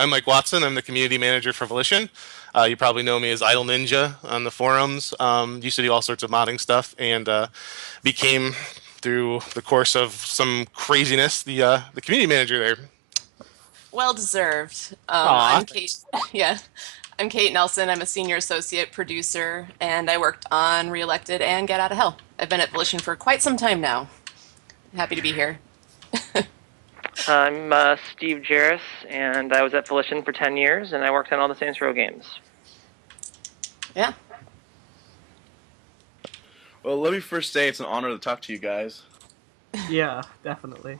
I'm Mike Watson. I'm the community manager for Volition. You probably know me as IdolNinja on the forums. Used to do all sorts of modding stuff, and became, through the course of some craziness, the community manager there. Well deserved. Aw, I'm Kate. Yeah, I'm Kate Nelson. I'm a senior associate producer, and I worked on Reelected and Get Out of Hell. I've been at Volition for quite some time now. Happy to be here. I'm Steve Jarris, and I was at Volition for 10 years, and I worked on all the Saints Row games. Yeah. Well, let me first say it's an honor to talk to you guys. Yeah, definitely.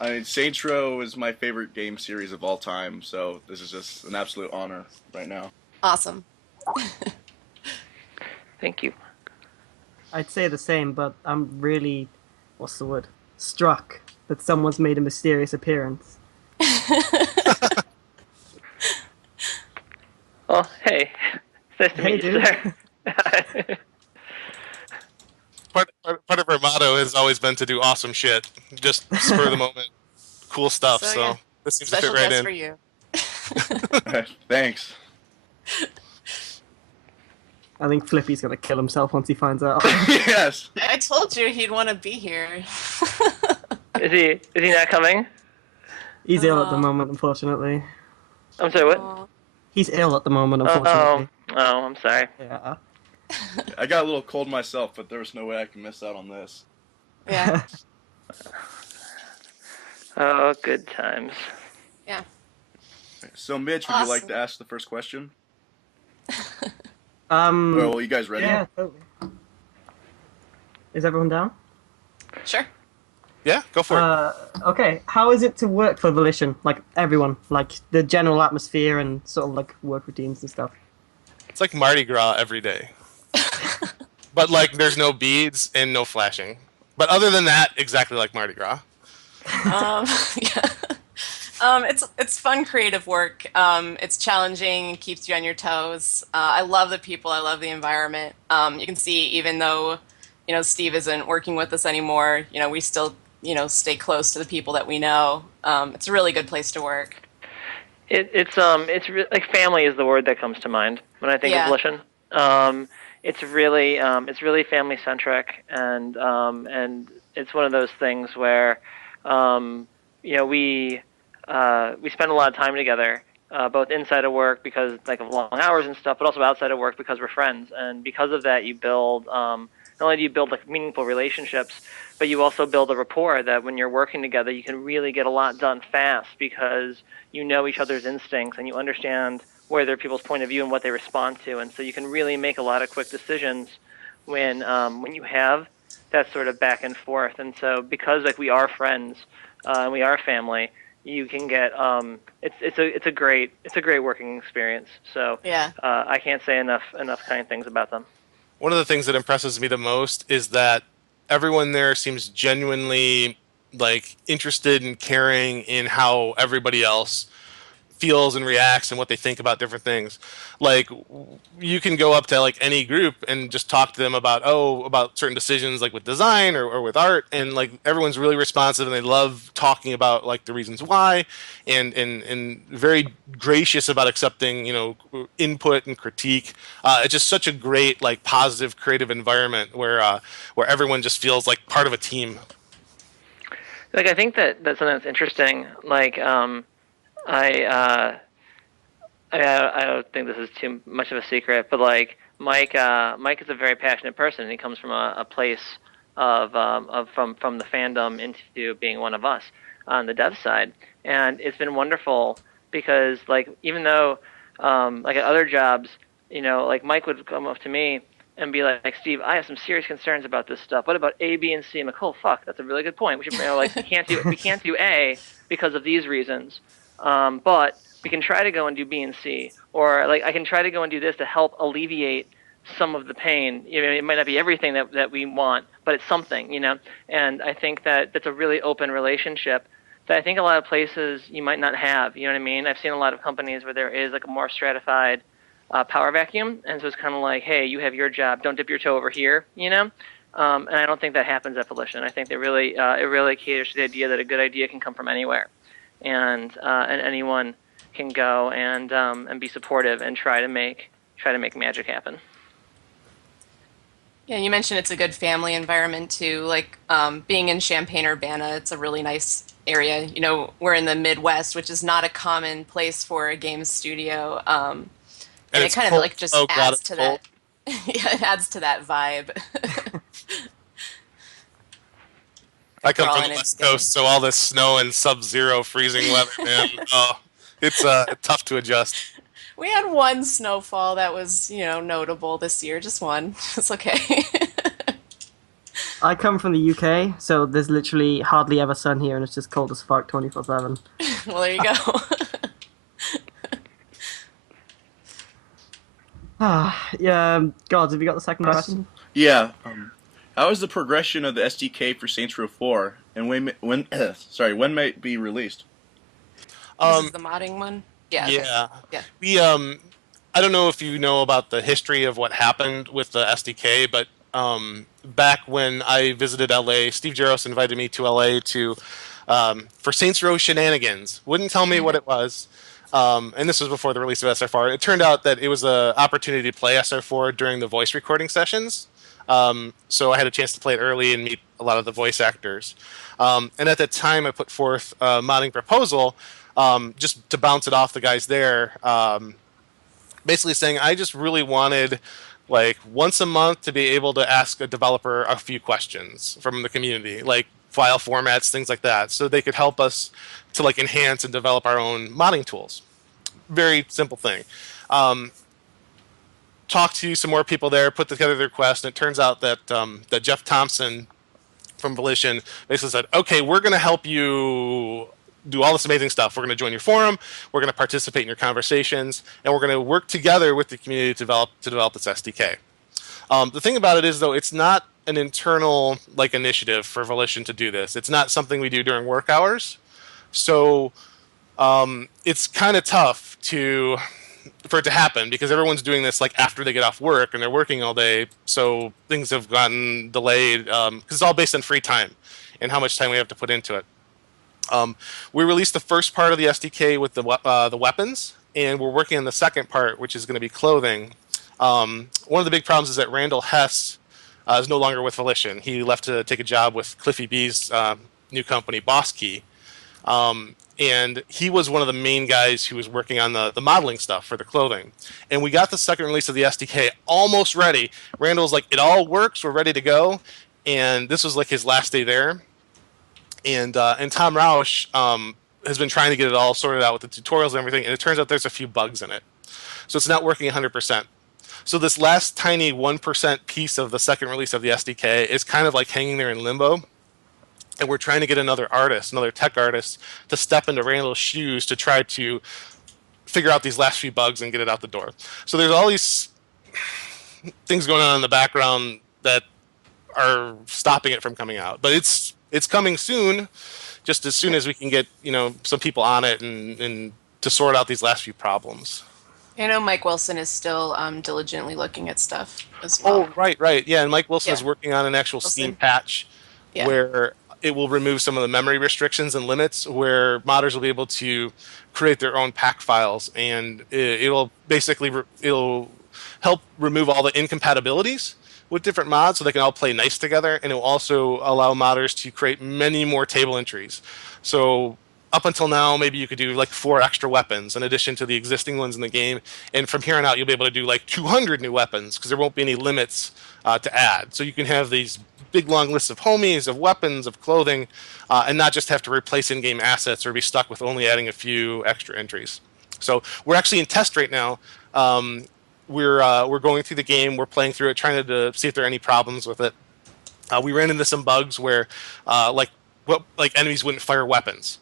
I mean, Saints Row is my favorite game series of all time, so this is just an absolute honor right now. Awesome. Thank you. I'd say the same, but I'm really, what's the word? Struck that someone's made a mysterious appearance. Oh, hey. It's nice to Hey, meet you, dude. sir. part of our motto has always been to do awesome shit, just spur of the moment, cool stuff. So, yeah. this seems Special to fit right guest in. for you. Thanks. I think Flippy's gonna kill himself once he finds out. Yes. I told you he'd want to be here. Is he not coming? He's ill at the Aw. moment, unfortunately. I'm sorry, what? Aw. He's ill at the moment, Oh, unfortunately. I'm sorry. Yeah. I got a little cold myself, but there was no way I could miss out on this. Yeah. Oh, good times. Yeah. So, Mitch, would you like to ask the first question? Well, you guys ready? Yeah, totally. Is everyone down? Sure. Yeah, go for it. Okay, how is it to work for Volition? Like, everyone. Like, the general atmosphere and sort of, like, work routines and stuff. It's like Mardi Gras every day, but like there's no beads and no flashing. But other than that, exactly like Mardi Gras. Yeah. It's fun, creative work. It's challenging, keeps you on your toes. I love the people. I love the environment. You can see, even though, Steve isn't working with us anymore, we still, stay close to the people that we know. It's a really good place to work. It's like family is the word that comes to mind when I think of Volition. It's really family centric, and it's one of those things where we spend a lot of time together, both inside of work because like of long hours and stuff, but also outside of work because we're friends, and because of that you build not only do you build like meaningful relationships, but you also build a rapport that when you're working together you can really get a lot done fast because you know each other's instincts and you understand where their people's point of view and what they respond to, and so you can really make a lot of quick decisions when you have that sort of back and forth. And so because like we are friends and we are family, you can get it's a great working experience. So Yeah. I can't say enough kind things about them. One of the things that impresses me the most is that everyone there seems genuinely like interested and caring in how everybody else feels and reacts and what they think about different things. Like you can go up to like any group and just talk to them about about certain decisions like with design or with art, and like everyone's really responsive and they love talking about like the reasons why, and very gracious about accepting input and critique. It's just such a great like positive creative environment where everyone just feels like part of a team. Like I think that's something that's interesting. Like I don't think this is too much of a secret, but like Mike is a very passionate person. He comes from a place of from the fandom into being one of us on the dev side, and it's been wonderful because like even though like at other jobs, like Mike would come up to me and be like, Steve, I have some serious concerns about this stuff. What about A, B, and C? I'm like, oh fuck, that's a really good point. We should like we can't do A because of these reasons. But we can try to go and do B and C, or like I can try to go and do this to help alleviate some of the pain. It might not be everything that we want, but it's something, And I think that's a really open relationship that I think a lot of places you might not have. You know what I mean? I've seen a lot of companies where there is like a more stratified power vacuum, and so it's kind of like, hey, you have your job, don't dip your toe over here, And I don't think that happens at Volition. I think it really caters to the idea that a good idea can come from anywhere. And anyone can go and be supportive and try to make magic happen. Yeah, you mentioned it's a good family environment too. Like being in Champaign-Urbana, it's a really nice area. You know, we're in the Midwest, which is not a common place for a game studio, and it it's kind of cold. like just Oh God, adds it's to cold. that. Yeah, it adds to that vibe. I We're come all from in the it West together. Coast, so all this snow and sub-zero freezing weather, man. Oh, it's tough to adjust. We had one snowfall that was, you know, notable this year, just one. It's okay. I come from the UK, so there's literally hardly ever sun here, and it's just cold as fuck 24/7. Well, there you go. Ah, yeah. Gods, have you got the second question? Yeah. How is the progression of the SDK for Saints Row 4, and when may it be released? This Um, is the modding one? Yeah, okay. yeah, Yeah. we I don't know if you know about the history of what happened with the SDK, but back when I visited LA, Steve Jaros invited me to LA to for Saints Row shenanigans. Wouldn't tell me what it was. And this was before the release of SR4. It turned out that it was an opportunity to play SR4 during the voice recording sessions. So I had a chance to play it early and meet a lot of the voice actors. And at that time, I put forth a modding proposal just to bounce it off the guys there. Basically saying I just really wanted like once a month to be able to ask a developer a few questions from the community, like file formats, things like that, so they could help us to like enhance and develop our own modding tools. Very simple thing. Talk to some more people there, put together the request, and it turns out that that Jeff Thompson from Volition basically said, "Okay, we're going to help you do all this amazing stuff. We're going to join your forum. We're going to participate in your conversations, and we're going to work together with the community to develop this SDK." The thing about it is, though, it's not an internal like initiative for Volition to do this. It's not something we do during work hours, so it's kind of tough for it to happen because everyone's doing this like after they get off work and they're working all day. So things have gotten delayed because it's all based on free time and how much time we have to put into it. We released the first part of the SDK with the weapons, and we're working on the second part, which is going to be clothing. One of the big problems is that Randall Hess is no longer with Volition. He left to take a job with Cliffy B's new company, Boss Key. And he was one of the main guys who was working on the modeling stuff for the clothing. And we got the second release of the SDK almost ready. Randall's like, it all works, we're ready to go. And this was like his last day there. And Tom Roush has been trying to get it all sorted out with the tutorials and everything, and it turns out there's a few bugs in it. So it's not working 100%. So this last tiny 1% piece of the second release of the SDK is kind of like hanging there in limbo. And we're trying to get another tech artist, to step into Randall's shoes to try to figure out these last few bugs and get it out the door. So there's all these things going on in the background that are stopping it from coming out. But it's coming soon, just as soon as we can get some people on it and to sort out these last few problems. I know Mike Wilson is still diligently looking at stuff as well. Oh, right. Yeah, and Mike Wilson is Yeah. working on an actual Steam patch where it will remove some of the memory restrictions and limits, where modders will be able to create their own pack files, and it'll basically it'll help remove all the incompatibilities with different mods so they can all play nice together, and it will also allow modders to create many more table entries. So up until now, maybe you could do like 4 extra weapons in addition to the existing ones in the game, and from here on out you'll be able to do like 200 new weapons because there won't be any limits to add. So you can have these big long lists of homies, of weapons, of clothing, and not just have to replace in-game assets or be stuck with only adding a few extra entries. So we're actually in test right now. We're going through the game, we're playing through it, trying to see if there are any problems with it. We ran into some bugs where like enemies wouldn't fire weapons.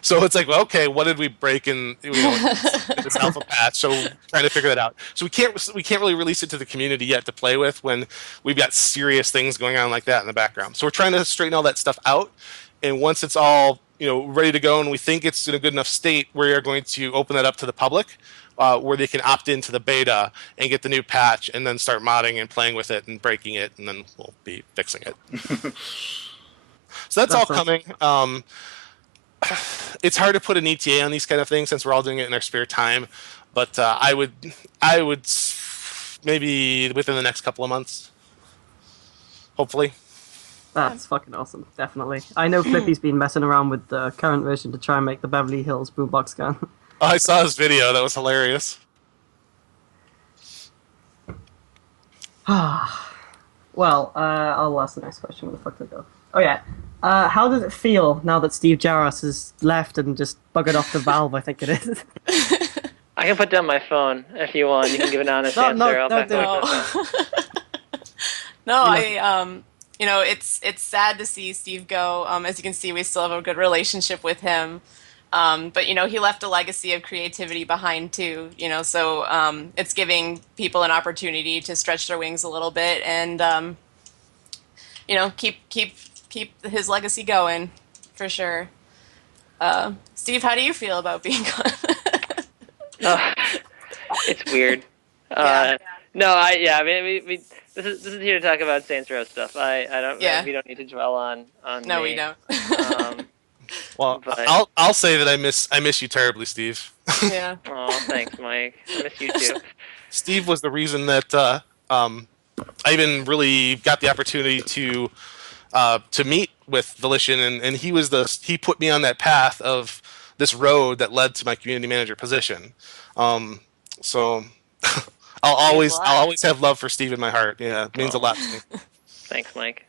So it's like, well, okay, what did we break in this alpha patch? So trying to figure that out. So we can't really release it to the community yet to play with when we've got serious things going on like that in the background. So we're trying to straighten all that stuff out, and once it's all ready to go and we think it's in a good enough state, we are going to open that up to the public, where they can opt into the beta and get the new patch and then start modding and playing with it and breaking it, and then we'll be fixing it. So that's all coming. it's hard to put an ETA on these kind of things since we're all doing it in our spare time. But I would maybe within the next couple of months, hopefully. That's fucking awesome. Definitely. I know Flippy's been messing around with the current version to try and make the Beverly Hills boombox gun. Oh, I saw this video. That was hilarious. Well, I'll ask the next question. Where the fuck did I go? Oh yeah. How does it feel now that Steve Jarros has left and just buggered off to Valve? I think it is. I can put down my phone if you want. You can give an honest answer. I'll don't back do up it. my phone. No, it's sad to see Steve go. As you can see, we still have a good relationship with him. But he left a legacy of creativity behind too. So it's giving people an opportunity to stretch their wings a little bit and keep his legacy going for sure. Steve, how do you feel about being gone? It's weird. Yeah. I mean, we this is here to talk about Saints Row stuff. I don't. Yeah. We don't need to dwell on. No, me. we don't. Well, But- I'll say that I miss you terribly, Steve. Yeah. Oh, thanks, Mike. I miss you too. Steve was the reason that I even really got the opportunity to meet with Volition, and he put me on that path of this road that led to my community manager position. So I'll always have love for Steve in my heart. Yeah, it means a lot to me. Thanks, Mike.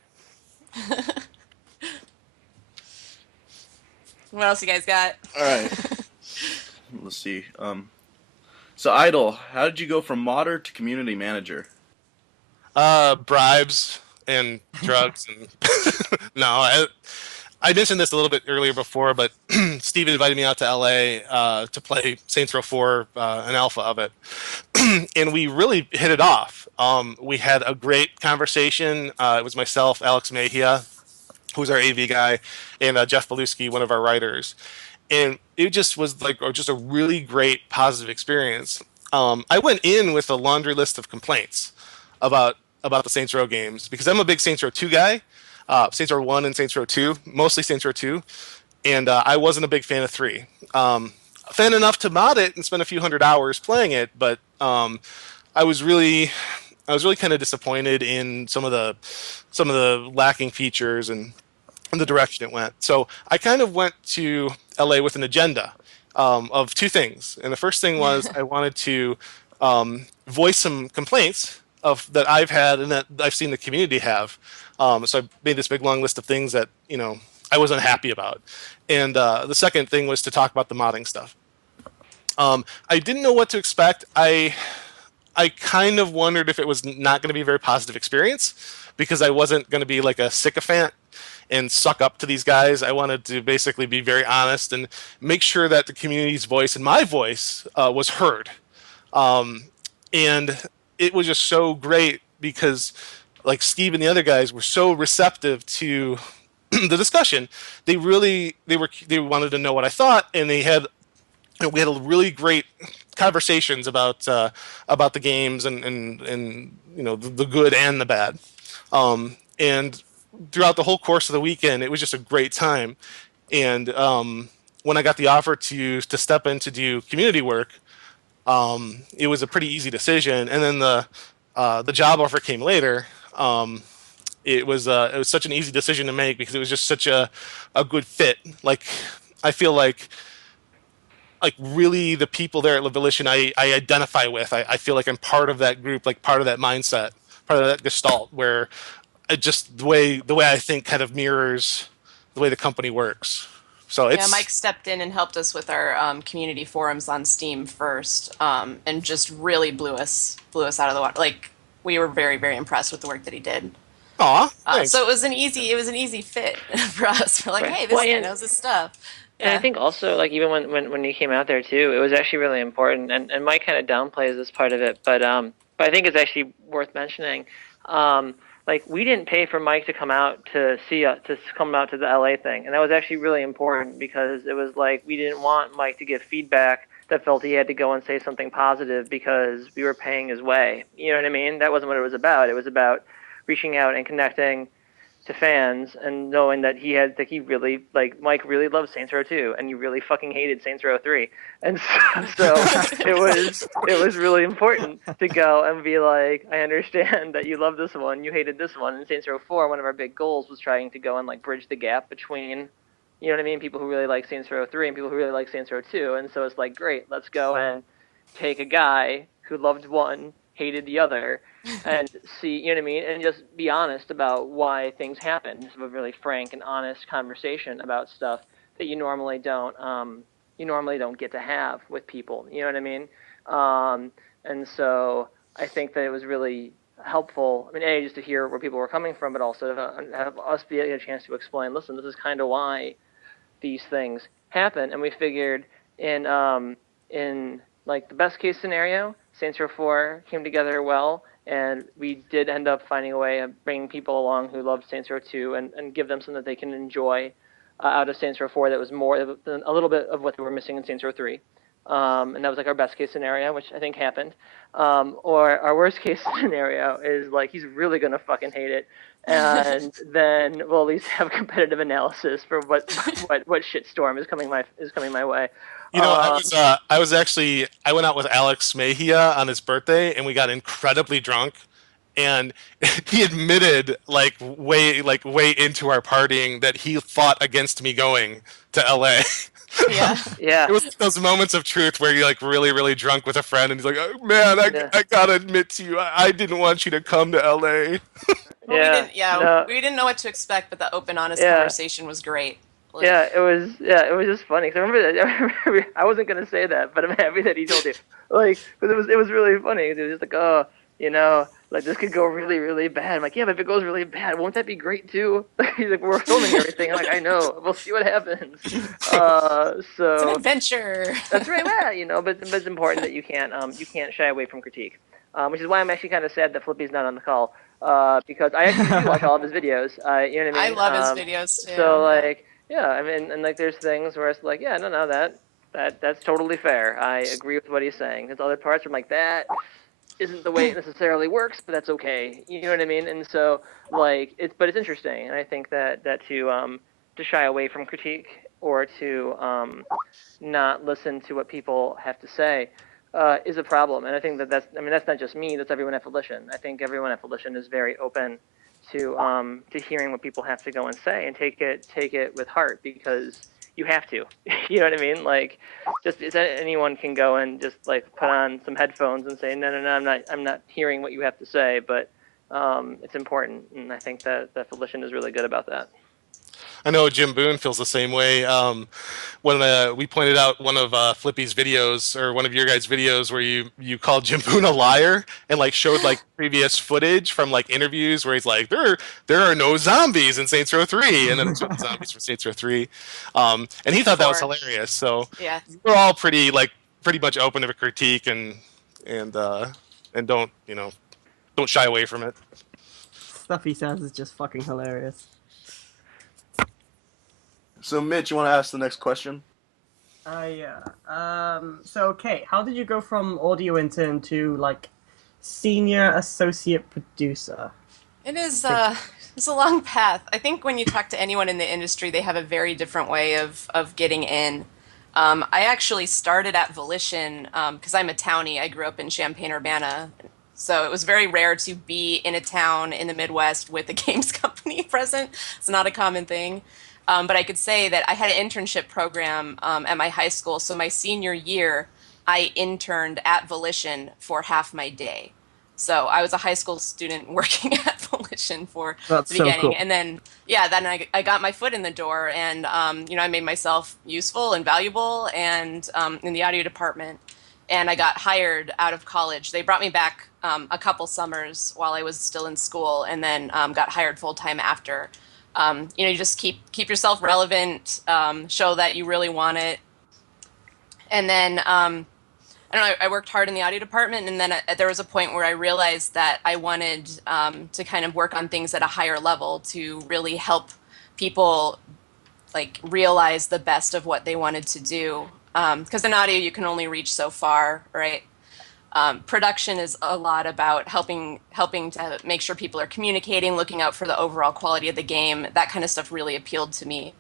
What else you guys got? All right. Let's see. So Idol, how did you go from modder to community manager? Bribes and drugs and no, I mentioned this a little bit earlier before, but Steve invited me out to LA to play Saints Row 4, an alpha of it, and we really hit it off. We had a great conversation. It was myself, Alex Mejia, who's our AV guy, and Jeff Belusky, one of our writers, and it just was just a really great positive experience. I went in with a laundry list of complaints about the Saints Row games because I'm a big Saints Row 2 guy. Saints Row 1 and Saints Row 2, mostly Saints Row 2, and I wasn't a big fan of 3. Fan enough to mod it and spend a few hundred hours playing it, but I was really kind of disappointed in some of the lacking features and the direction it went. So I kind of went to LA with an agenda of two things, and the first thing was I wanted to voice some complaints that I've had and that I've seen the community have. So I made this big long list of things that I was unhappy about, and the second thing was to talk about the modding stuff. I didn't know what to expect. I kind of wondered if it was not going to be a very positive experience because I wasn't going to be like a sycophant and suck up to these guys. I wanted to basically be very honest and make sure that the community's voice and my voice was heard. And it was just so great because like Steve and the other guys were so receptive to the discussion. They wanted to know what I thought, and we had a really great conversations about the games and the good and the bad. And throughout the whole course of the weekend, it was just a great time. And when I got the offer to step in to do community work, it was a pretty easy decision. And then the job offer came later. It was such an easy decision to make because it was just such a good fit. Like I feel like really the people there at Volition I identify with. I feel like I'm part of that group, like part of that mindset, part of that gestalt where just the way I think kind of mirrors the way the company works. So it's Mike stepped in and helped us with our community forums on Steam first, and just really blew us out of the water. Like we were very, very impressed with the work that he did. Aw, thanks. So it was an easy fit for us. We're like, Right. hey, this Well, guy and- knows his stuff. And I think also, like, even when you came out there, too, it was actually really important. And Mike kind of downplays this part of it, but I think it's actually worth mentioning. Like, we didn't pay for Mike to come out to come out to the LA thing. And that was actually really important because it was like we didn't want Mike to give feedback that felt he had to go and say something positive because we were paying his way. You know what I mean? That wasn't what it was about. It was about reaching out and connecting to fans, and knowing that he really, like, Mike really loved Saints Row 2, and you really fucking hated Saints Row 3, and so it was really important to go and be like, I understand that you love this one, you hated this one. In Saints Row 4, one of our big goals was trying to go and like bridge the gap between, you know what I mean, people who really like Saints Row 3 and people who really like Saints Row 2, and so it's like, great, let's go and take a guy who loved one, hated the other, and see, you know what I mean, and just be honest about why things happen. Just have a really frank and honest conversation about stuff that you normally don't get to have with people. You know what I mean? And so I think that it was really helpful. I mean, just to hear where people were coming from, but also to have us be a chance to explain. Listen, this is kind of why these things happen, and we figured in like the best case scenario, Saints Row 4 came together well, and we did end up finding a way of bringing people along who loved Saints Row 2 and give them something that they can enjoy out of Saints Row 4 that was more than a little bit of what they were missing in Saints Row 3. And that was like our best case scenario, which I think happened. Or our worst case scenario is like he's really gonna fucking hate it, and then we'll at least have competitive analysis for what shitstorm is coming my way. You know, I went out with Alex Mejia on his birthday, and we got incredibly drunk, and he admitted way into our partying that he fought against me going to LA. Yeah. Yeah. It was those moments of truth where you're like really, really drunk with a friend, and he's like, oh, "Man, I gotta admit to you, I didn't want you to come to LA." Well, no. we didn't know what to expect, but the open, honest conversation was great. Like, it was just funny. Cause I remember I wasn't gonna say that, but I'm happy that he told you. Like, because it was really funny. It was just like, oh, you know, like this could go really, really bad. I'm like, yeah, but if it goes really bad, won't that be great too? He's like, we're filming everything. I'm like, I know. We'll see what happens. So it's an adventure. That's right, yeah, you know. But it's important that you can't shy away from critique, which is why I'm actually kind of sad that Flippy's not on the call. Because I actually do watch all of his videos. You know what I mean? I love his videos too. So like, yeah, I mean, and like, there's things where it's like, yeah, no, that's totally fair. I agree with what he's saying. There's other parts where I'm like, that isn't the way it necessarily works, but that's okay. You know what I mean? And so like, but it's interesting, and I think that to shy away from critique or to not listen to what people have to say is a problem. And I think that's not just me. That's everyone at Volition. I think everyone at Volition is very open to hearing what people have to go and say, and take it with heart, because you have to. You know what I mean? Like, just anyone can go and just like put on some headphones and say, no, I'm not hearing what you have to say. But it's important, and I think that Volition is really good about that. I know Jim Boone feels the same way. When we pointed out one of Flippy's videos, or one of your guys' videos, where you called Jim Boone a liar, and like showed like previous footage from like interviews where he's like, there are no zombies in Saints Row 3, and then there's no zombies for Saints Row 3, and he thought that was hilarious. So yeah, we're all pretty much open to critique, and don't shy away from it. Stuff he says is just fucking hilarious. So, Mitch, you want to ask the next question? Yeah. So, okay, how did you go from audio intern to, like, senior associate producer? it's a long path. I think when you talk to anyone in the industry, they have a very different way of getting in. I actually started at Volition because I'm a townie. I grew up in Champaign-Urbana. So it was very rare to be in a town in the Midwest with a games company present. It's not a common thing. But I could say that I had an internship program at my high school. So my senior year, I interned at Volition for half my day. So I was a high school student working at Volition for the beginning. So cool. And then, then I got my foot in the door, and, I made myself useful and valuable and in the audio department. And I got hired out of college. They brought me back a couple summers while I was still in school, and then got hired full-time after. You just keep yourself relevant, show that you really want it. And then, I worked hard in the audio department, and then there was a point where I realized that I wanted to kind of work on things at a higher level to really help people like realize the best of what they wanted to do. Because in audio, you can only reach so far, right? Production is a lot about helping to make sure people are communicating, looking out for the overall quality of the game. That kind of stuff really appealed to me.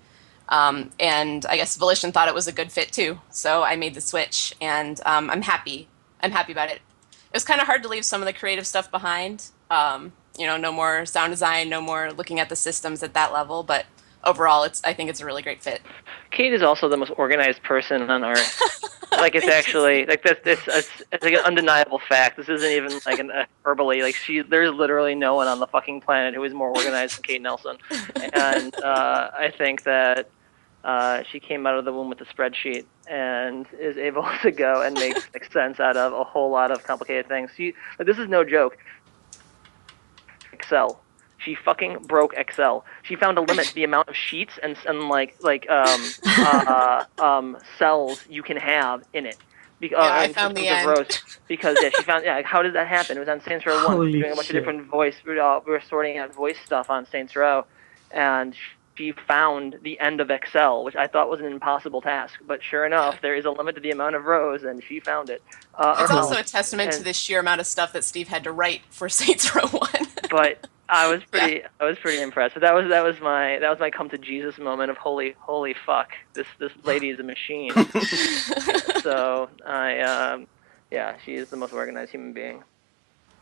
And I guess Volition thought it was a good fit too. So I made the switch, and I'm happy. I'm happy about it. It was kind of hard to leave some of the creative stuff behind. No more sound design, no more looking at the systems at that level. But overall, I think it's a really great fit. Kate is also the most organized person on earth. Like, it's actually like it's like an undeniable fact. This isn't even like an hyperbole. Like, there's literally no one on the fucking planet who is more organized than Kate Nelson. And I think that she came out of the womb with a spreadsheet and is able to go and make sense out of a whole lot of complicated things. This is no joke. Excel. She fucking broke Excel. She found a limit to the amount of sheets and cells you can have in it. I found the end. Rows. Because she found how did that happen? It was on Saints Row 1. Holy Doing a bunch shit. of different voice. We were sorting out voice stuff on Saints Row, and she found the end of Excel, which I thought was an impossible task. But sure enough, there is a limit to the amount of rows, and she found it. It's also a testament to the sheer amount of stuff that Steve had to write for Saints Row 1. But I was pretty impressed. So that was my come to Jesus moment of holy fuck, this lady is a machine. So she is the most organized human being.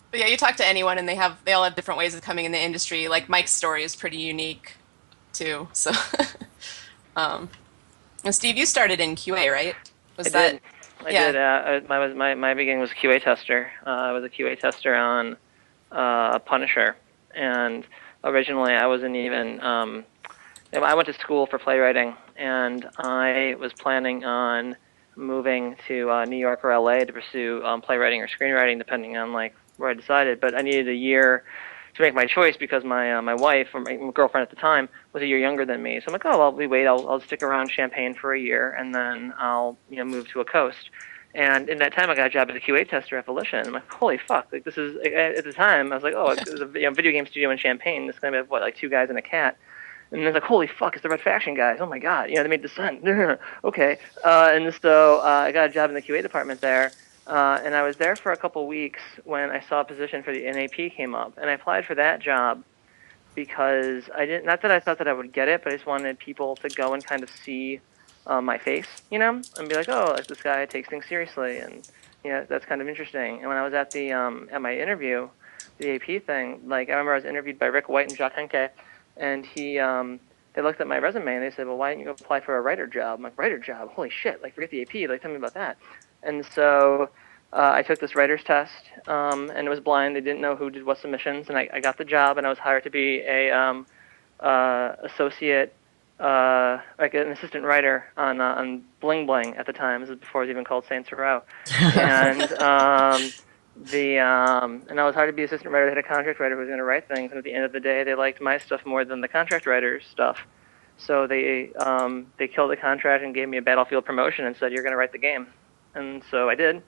But yeah, you talk to anyone and they all have different ways of coming in the industry. Like Mike's story is pretty unique too. So and Steve, you started in QA, right? I did. My beginning was QA tester. I was a QA tester on Punisher. And originally I wasn't even, I went to school for playwriting, and I was planning on moving to New York or LA to pursue playwriting or screenwriting, depending on like where I decided. But I needed a year to make my choice because my wife, or my girlfriend at the time, was a year younger than me. So I'm like, oh, well, I'll stick around Champaign for a year, and then I'll move to a coast. And in that time, I got a job as a QA tester at Volition. I'm like, holy fuck! Like, this is, at the time, I was like, oh, there's a video game studio in Champaign. It's gonna be like 2 guys and a cat. And I was like, holy fuck! It's the Red Faction guys. Oh my god! They made Descent. Okay. And so I got a job in the QA department there, and I was there for a couple weeks when I saw a position for the NAP came up, and I applied for that job because not that I thought that I would get it, but I just wanted people to go and kind of see my face, and be like, oh, like, this guy takes things seriously, and that's kind of interesting. And when I was at the at my interview, the AP thing, like, I remember I was interviewed by Rick White and Jacques Henke, and they looked at my resume and they said, well, why didn't you apply for a writer job? I'm like, writer job? Holy shit! Like, forget the AP. Like, tell me about that. And so I took this writer's test, and it was blind. They didn't know who did what submissions, and I got the job, and I was hired to be a associate. Like an assistant writer on Bling Bling at the time. This is before it was even called Saints Row. And and I was hired to be assistant writer. They had a contract writer who was going to write things, and at the end of the day, they liked my stuff more than the contract writer's stuff. So they killed the contract and gave me a battlefield promotion and said, you're going to write the game. And so I did.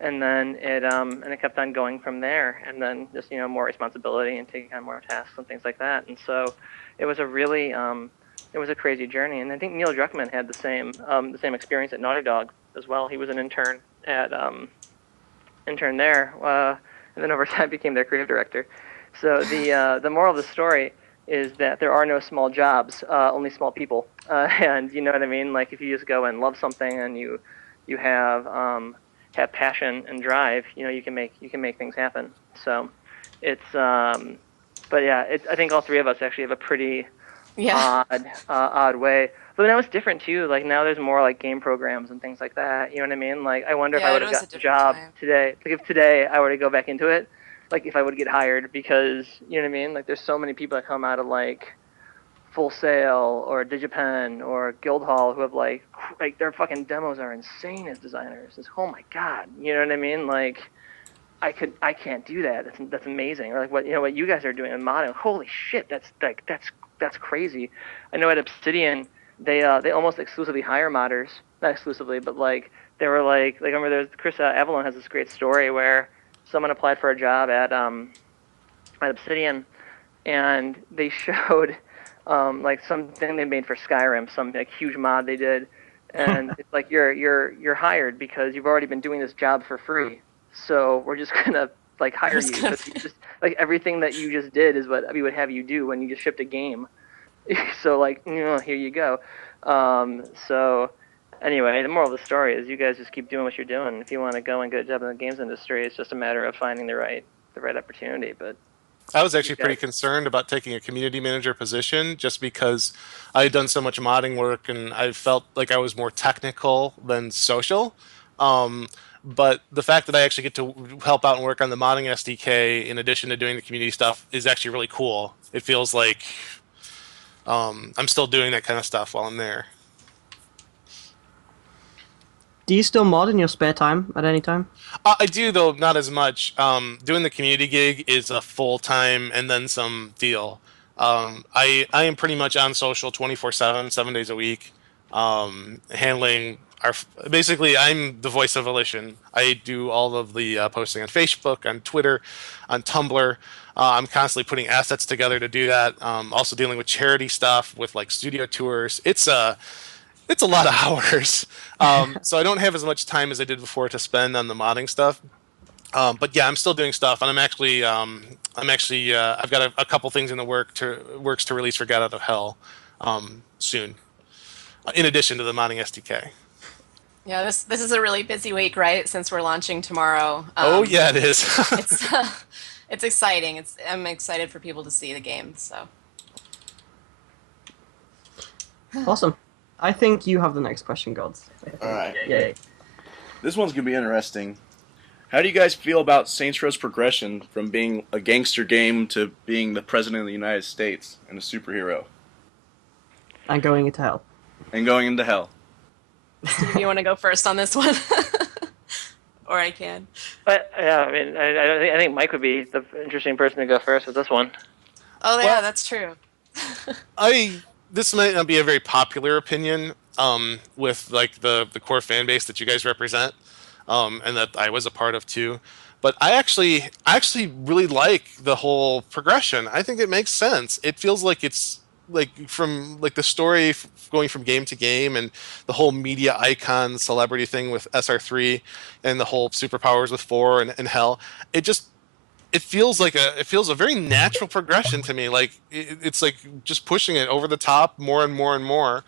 And then it kept on going from there, and then just more responsibility and taking on more tasks and things like that. And so it was a really it was a crazy journey, and I think Neil Druckmann had the same experience at Naughty Dog as well. He was an intern there, and then over time became their creative director. So the moral of the story is that there are no small jobs, only small people, and you know what I mean. Like, if you just go and love something and you have passion and drive, you can make things happen. So it's but yeah, I think all three of us actually have a pretty odd way. But now it's different too. Like, now there's more like game programs and things like that. You know what I mean? Like, I wonder if I would have got a job today. Like, if today I were to go back into it, like, if I would get hired, because you know what I mean? Like, there's so many people that come out of like Full Sail or Digipen or Guildhall who have like their fucking demos are insane as designers. It's, oh my god. You know what I mean? Like, I can't do that. That's amazing. Or like what you guys are doing in modding. Holy shit, that's crazy. I know at Obsidian, they almost exclusively hire modders. Not exclusively, but like they were like I remember Chris Avalon has this great story where someone applied for a job at Obsidian, and they showed like something they made for Skyrim, some like huge mod they did, and it's like you're hired because you've already been doing this job for free so we're just gonna like hire Just you. gonna- So you just like everything that you just did is what we would have you do when you just shipped a game. So like, here you go. So anyway, the moral of the story is you guys just keep doing what you're doing. If you want to go and get a job in the games industry, it's just a matter of finding the right opportunity. But I was actually Okay. pretty concerned about taking a community manager position just because I had done so much modding work and I felt like I was more technical than social. Um, but the fact that I actually get to help out and work on the modding SDK in addition to doing the community stuff is actually really cool. It feels like I'm still doing that kind of stuff while I'm there. Do you still mod in your spare time at any time? I do, though, not as much. Doing the community gig is a full time and then some deal. I am pretty much on social 24/7, 7 days a week, handling our. Basically, I'm the voice of Volition. I do all of the posting on Facebook, on Twitter, on Tumblr. I'm constantly putting assets together to do that. Also dealing with charity stuff, with like studio tours. It's a lot of hours. So I don't have as much time as I did before to spend on the modding stuff. But yeah, I'm still doing stuff, and I've got a couple things in the works to release for God Out of Hell soon, in addition to the modding SDK. Yeah, this is a really busy week, right? Since we're launching tomorrow. Oh yeah, it is. It's it's exciting. I'm excited for people to see the game. So Awesome. I think you have the next question, Gods. All right. Yay. This one's gonna be interesting. How do you guys feel about Saints Row's progression from being a gangster game to being the president of the United States and a superhero And going into hell. and going into hell? Steve, you want to go first on this one, or I can. But yeah, I mean, I think Mike would be the interesting person to go first with this one. Oh yeah, Well- that's true. This might not be a very popular opinion with like the core fan base that you guys represent, and that I was a part of too. But I actually really like the whole progression. I think it makes sense. It feels like it's like from like the story going from game to game and the whole media icon celebrity thing with SR3 and the whole superpowers with 4 and Hell. It feels a very natural progression to me. Like it's like just pushing it over the top more and more and more.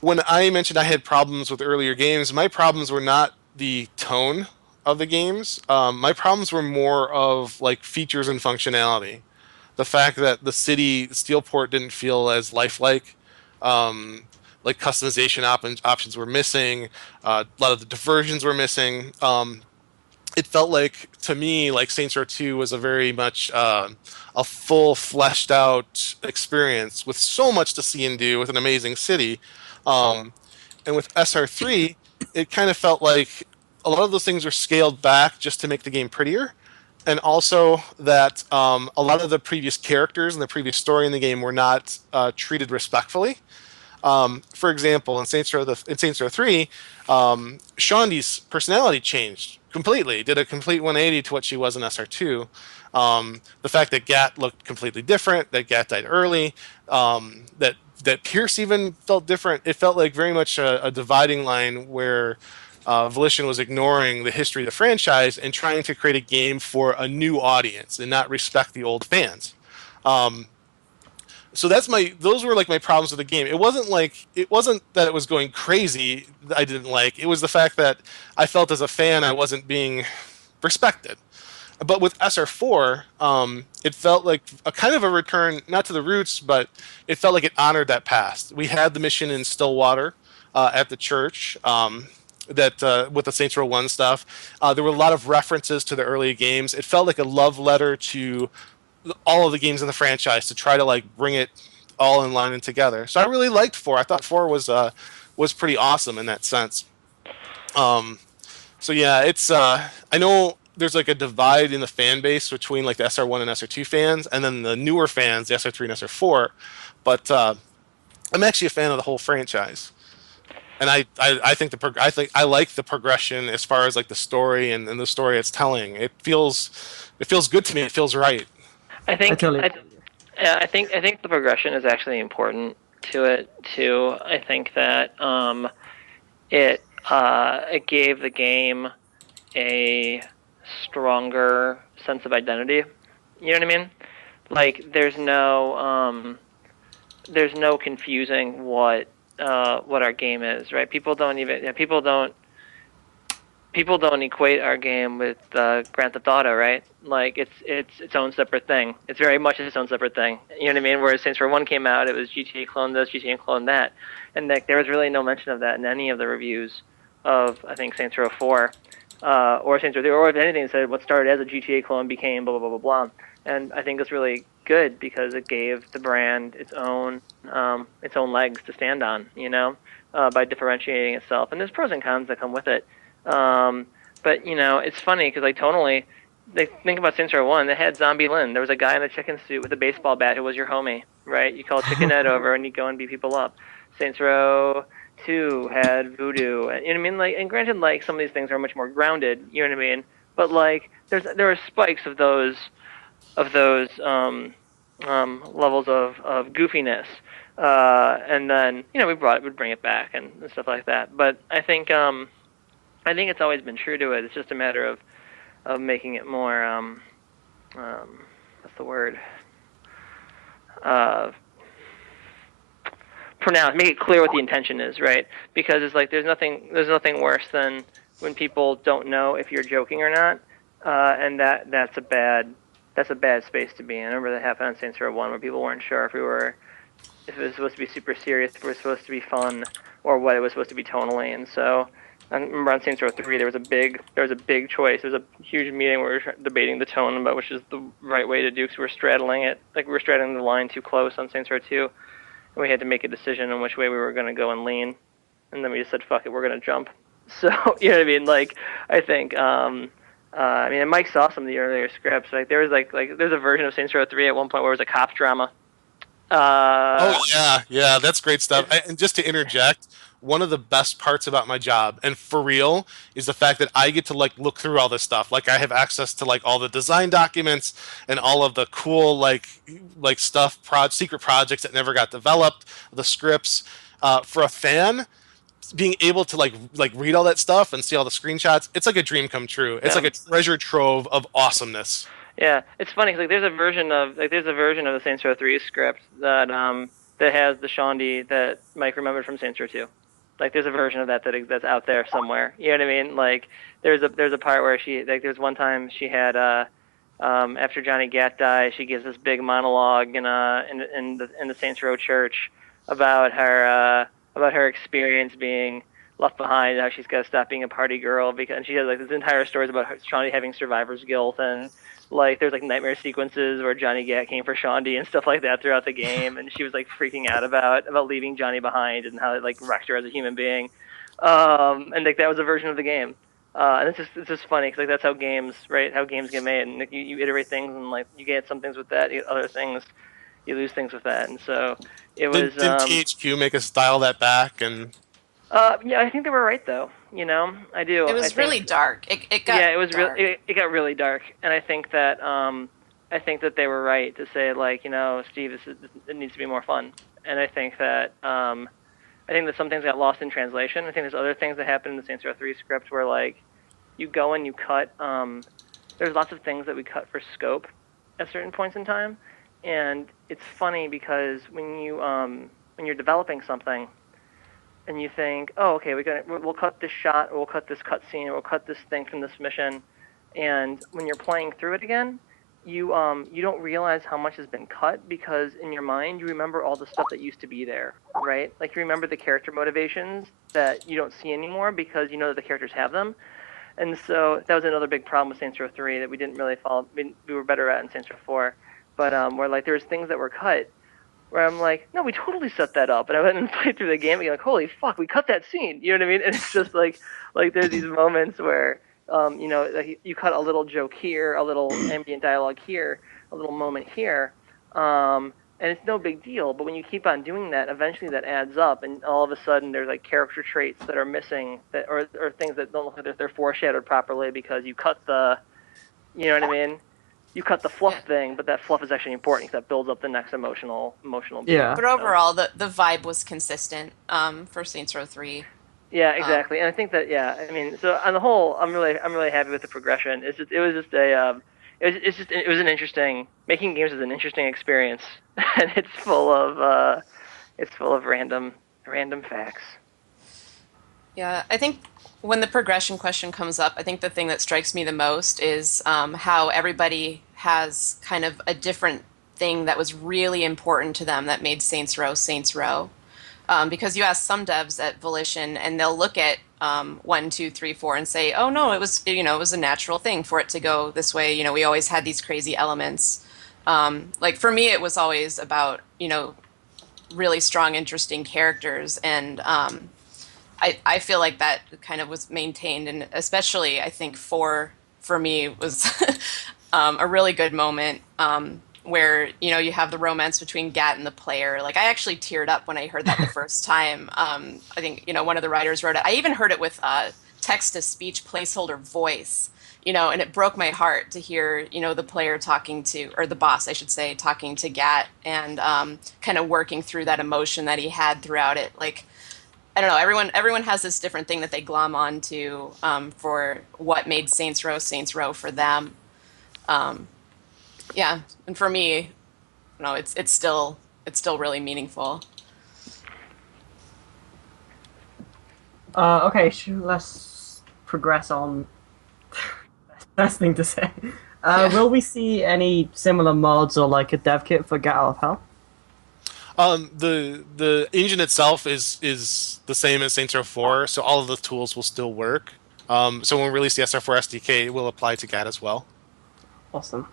When I mentioned I had problems with earlier games, my problems were not the tone of the games. My problems were more of like features and functionality. The fact that the city Steelport didn't feel as lifelike. Like customization options were missing. A lot of the diversions were missing. It felt like to me like Saints Row 2 was a very much a full fleshed out experience with so much to see and do with an amazing city, and with SR3 it kind of felt like a lot of those things were scaled back just to make the game prettier, and also that a lot of the previous characters and the previous story in the game were not treated respectfully. For example, in Saints Row 3, Shondi's personality changed completely. Did a complete 180 to what she was in SR2. The fact that Gat looked completely different, that Gat died early, that Pierce even felt different. It felt like very much a dividing line where Volition was ignoring the history of the franchise and trying to create a game for a new audience and not respect the old fans. So those were like my problems with the game. It wasn't that it was going crazy that I didn't like. It was the fact that I felt as a fan I wasn't being respected. But with SR4, it felt like a kind of a return, not to the roots, but it felt like it honored that past. We had the mission in Stillwater at the church, that with the Saints Row 1 stuff. There were a lot of references to the early games. It felt like a love letter to all of the games in the franchise to try to like bring it all in line and together. So I really liked 4. I thought 4 was pretty awesome in that sense. So yeah, it's I know there's like a divide in the fan base between like the SR1 and SR2 fans, and then the newer fans, the SR3 and SR4. But I'm actually a fan of the whole franchise, and I think I like the progression as far as like the story and the story it's telling. It feels good to me. It feels right. I think totally I think the progression is actually important to it too. I think that it gave the game a stronger sense of identity. You know what I mean? Like there's no confusing what our game is, right? People don't equate our game with Grand Theft Auto, right? Like it's its own separate thing. It's very much its own separate thing. You know what I mean? Whereas Saints Row 1 came out, it was GTA clone this, GTA clone that, and like there was really no mention of that in any of the reviews of I think Saints Row 4 or Saints Row 3, or if anything, it said what started as a GTA clone became blah blah blah blah blah. And I think it's really good because it gave the brand its own legs to stand on. You know, by differentiating itself. And there's pros and cons that come with it. But you know, it's funny because like tonally, they think about Saints Row 1. They had Zombie Lynn. There was a guy in a chicken suit with a baseball bat who was your homie, right? You call Chicken Ed over and you go and beat people up. Saints Row 2 had Voodoo. And, you know what I mean? Like, and granted, like some of these things are much more grounded. You know what I mean? But like, there are spikes of those levels of goofiness. And then you know we'd bring it back and stuff like that. But I think it's always been true to it. It's just a matter of making it more what's the word? Pronounced. Make it clear what the intention is, right? Because it's like there's nothing worse than when people don't know if you're joking or not, and that's a bad space to be in. I remember that happened on Saints Row 1 where people weren't sure if it was supposed to be super serious, if it was supposed to be fun, or what it was supposed to be tonally. And so I remember on Saints Row 3 there was a big choice. There was a huge meeting where we were debating the tone about which is the right way to do, because we were straddling it, like we were straddling the line too close on Saints Row 2, and we had to make a decision on which way we were going to go and lean. And then we just said, fuck it, we're going to jump. So, you know what I mean? Like, I think, I mean, and Mike saw some of the earlier scripts. Like, there was there's a version of Saints Row 3 at one point where it was a cops drama. Oh yeah, that's great stuff. And just to interject, one of the best parts about my job, and for real, is the fact that I get to like look through all this stuff. Like I have access to like all the design documents and all of the cool like stuff, secret projects that never got developed, the scripts. For a fan, being able to like read all that stuff and see all the screenshots, it's like a dream come true. It's like a treasure trove of awesomeness. Yeah, it's funny 'cause, like there's a version of the Saints Row 3 script that has the Shondi that Mike remembered from Saints Row 2. Like there's a version of that's out there somewhere. You know what I mean? Like there's a part where there's one time she had after Johnny Gat dies, she gives this big monologue in the Saints Row church about her experience being left behind, how she's got to stop being a party girl, and she has like this entire stories about Shondi having survivor's guilt, and like there's like nightmare sequences where Johnny Gat came for Shondi and stuff like that throughout the game, and she was like freaking out about leaving Johnny behind and how it like wrecked her as a human being, and like that was a version of the game, and it's just funny because like that's how games get made, and like, you iterate things and like you get some things with that, you get other things, you lose things with that, and so it was. Did THQ make us dial that back? And yeah, I think they were right though. You know, I do. It was really dark. It got really dark, and I think that they were right to say like, you know, Steve, it needs to be more fun, and I think that some things got lost in translation. I think there's other things that happened in the Saints Row 3 script where like you go and you cut. There's lots of things that we cut for scope at certain points in time, and it's funny because when you're developing something. And you think, oh, okay, we'll cut this shot, or we'll cut this cutscene, or we'll cut this thing from this mission. And when you're playing through it again, you don't realize how much has been cut, because in your mind you remember all the stuff that used to be there, right? Like you remember the character motivations that you don't see anymore because you know that the characters have them. And so that was another big problem with Saints Row 3 that we didn't really follow. We were better at in Saints Row 4, but where like there's things that were cut. Where I'm like, no, we totally set that up. And I went and played through the game and like, holy fuck, we cut that scene. You know what I mean? And it's just like there's these moments where, you know, like you cut a little joke here, a little ambient dialogue here, a little moment here. And it's no big deal. But when you keep on doing that, eventually that adds up. And all of a sudden there's like character traits that are missing or things that don't look like they're foreshadowed properly because you cut you know what I mean? You cut the fluff thing, but that fluff is actually important because that builds up the next emotional beat. Yeah. But overall, the vibe was consistent for Saints Row 3. Yeah, exactly. And I think that, yeah, I mean, so on the whole, I'm really happy with the progression. It was an interesting, making games is an interesting experience, and it's full of random facts. Yeah, I think when the progression question comes up, I think the thing that strikes me the most is how everybody has kind of a different thing that was really important to them that made Saints Row Saints Row. Because you ask some devs at Volition, and they'll look at 1, 2, 3, 4, and say, "Oh no, it was a natural thing for it to go this way. We always had these crazy elements." Like for me, it was always about really strong, interesting characters, and I feel like that kind of was maintained, and especially I think for me was a really good moment where you have the romance between Gat and the player. Like I actually teared up when I heard that the first time. I think one of the writers wrote it. I even heard it with text to speech placeholder voice. And it broke my heart to hear the player talking to, or the boss I should say, talking to Gat, and kind of working through that emotion that he had throughout it. Like I don't know. Everyone has this different thing that they glom onto for what made Saints Row for them. Um, yeah, and for me, it's still really meaningful. Okay, let's progress on. Best thing to say. Yeah. Will we see any similar mods or like a dev kit for Get Out of Hell? The engine itself is the same as Saints Row 4, so all of the tools will still work. So when we release the SR4 SDK, it will apply to GAT as well. Awesome.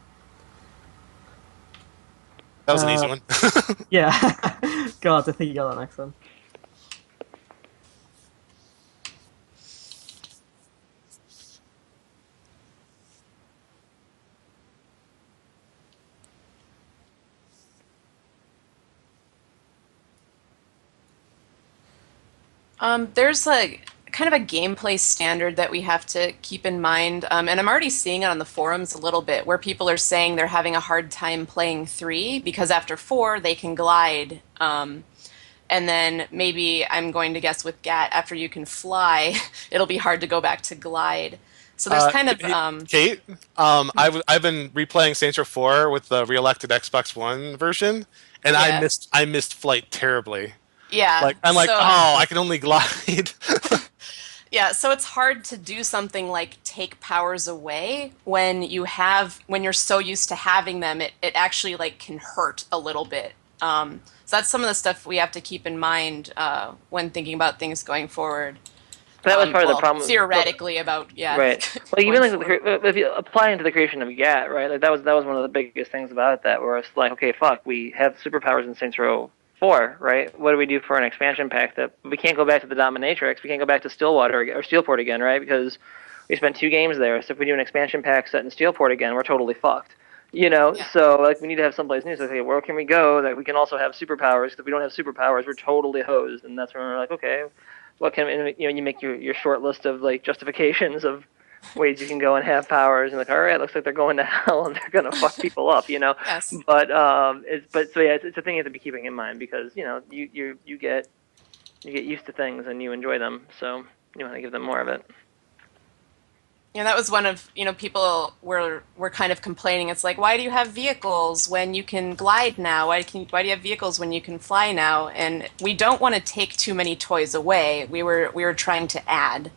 That was an easy one. Yeah. God, I think you got that next one. There's a kind of a gameplay standard that we have to keep in mind, and I'm already seeing it on the forums a little bit, where people are saying they're having a hard time playing 3 because after 4 they can glide, and then maybe I'm going to guess with GAT after you can fly, it'll be hard to go back to glide. So there's kind of Kate, I've been replaying Saints Row 4 with the re-elected Xbox One version, and yeah, I missed flight terribly. yeah. Like I'm like, So oh, I can only glide. yeah, so it's hard to do something like take powers away when you're so used to having them, it actually like can hurt a little bit. So that's some of the stuff we have to keep in mind when thinking about things going forward. That was part of the Well, problem. theoretically about, yeah. Right. Well, going even like forward. if you apply into the creation of GAT, right? Like that was one of the biggest things about that, where it's like, okay, fuck, we have superpowers in Saints Row 4, right? What do we do for an expansion pack that we can't go back to the Dominatrix? We can't go back to Stillwater or Steelport again, right? Because we spent 2 games there. So if we do an expansion pack set in Steelport again, we're totally fucked. Yeah. So like we need to have someplace new. So okay, where can we go that we can also have superpowers? If we don't have superpowers, we're totally hosed. And that's when we're like, okay, what can you make your short list of like justifications of ways you can go and have powers, and like, all right, looks like they're going to hell and they're gonna fuck people up, Yes. But it's a thing you have to be keeping in mind, because you get used to things and you enjoy them, so you want to give them more of it. Yeah, that was one of, people were kind of complaining. It's like, why do you have vehicles when you can glide now? Why do you have vehicles when you can fly now? And we don't want to take too many toys away. We were trying to add,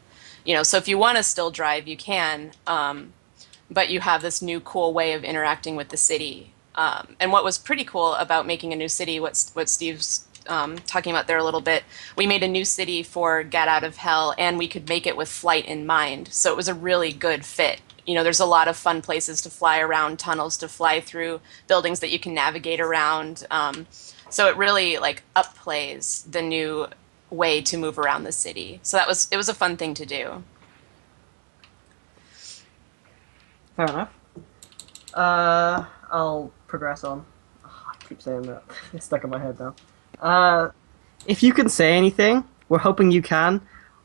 so if you want to still drive, you can, but you have this new cool way of interacting with the city. And what was pretty cool about making a new city, what Steve's talking about there a little bit, we made a new city for Get Out of Hell, and we could make it with flight in mind. So it was a really good fit. There's a lot of fun places to fly around, tunnels to fly through, buildings that you can navigate around. So it really like upplays the new way to move around the city. So it was a fun thing to do. Fair enough. I'll progress on. Oh, I keep saying that. It's stuck in my head now. If you can say anything, we're hoping you can.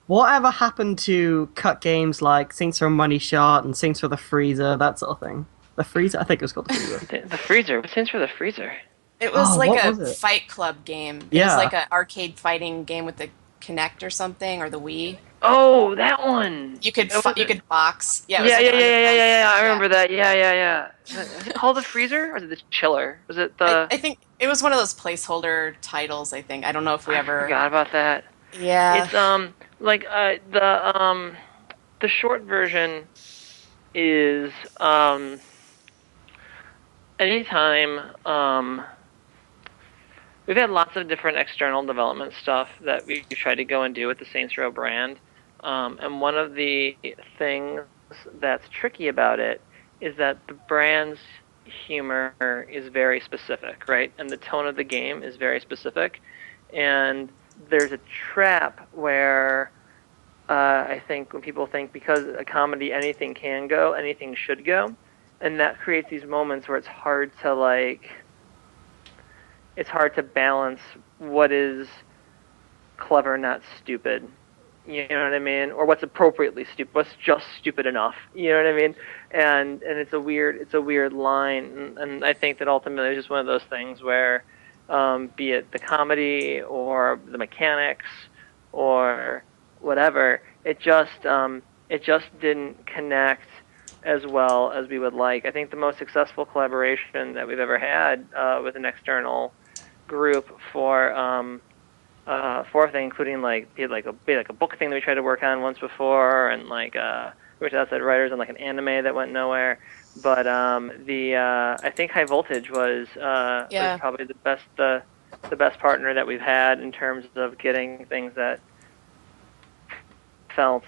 Whatever happened to cut games like Saints Row Money Shot and Saints Row the Freezer, that sort of thing? The Freezer? I think it was called the Freezer. The freezer. What stands for the freezer? It was Oh, like what a was it? fight club game. It Yeah. was like an arcade fighting game with the Kinect or something, or the Wii. Oh, that one. You could That was you it. could box. Yeah, it was Yeah, like yeah, an yeah, yeah, yeah, underground. yeah, yeah. I Yeah. remember that. Yeah, yeah, yeah. Was it called the freezer or was it the chiller? Was it the? I think it was one of those placeholder titles, I think. I don't know if we I ever. forgot about that. Yeah. It's like the short version is anytime we've had lots of different external development stuff that we try to go and do with the Saints Row brand. And one of the things that's tricky about it is that the brand's humor is very specific, right? And the tone of the game is very specific. And there's a trap where I think when people think because a comedy anything can go, anything should go. And that creates these moments where it's hard to balance what is clever, not stupid. You know what I mean? Or what's appropriately stupid? What's just stupid enough? You know what I mean? And it's a weird line. And I think that ultimately it's just one of those things where, be it the comedy or the mechanics or whatever, it just didn't connect as well as we would like. I think the most successful collaboration that we've ever had with an external group for thing, including be like a book thing that we tried to work on once before, and we were outside writers on like an anime that went nowhere. But I think High Voltage was probably the best partner that we've had in terms of getting things that felt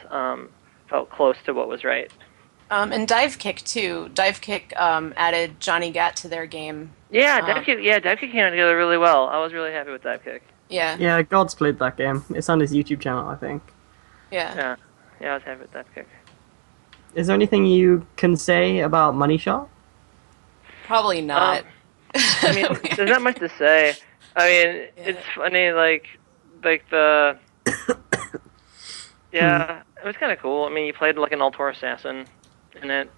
close to what was right. And Dive Kick too. Dive Kick added Johnny Gat to their game. Yeah, Dive Kick came together really well. I was really happy with Dive Kick. Yeah. Yeah, God's played that game. It's on his YouTube channel, I think. Yeah. Yeah, I was happy with Dive Kick. Is there anything you can say about Money Shot? Probably not. I mean, there's not much to say. I mean, it's funny, like the yeah, it was kind of cool. I mean, you played like an Altor assassin in it,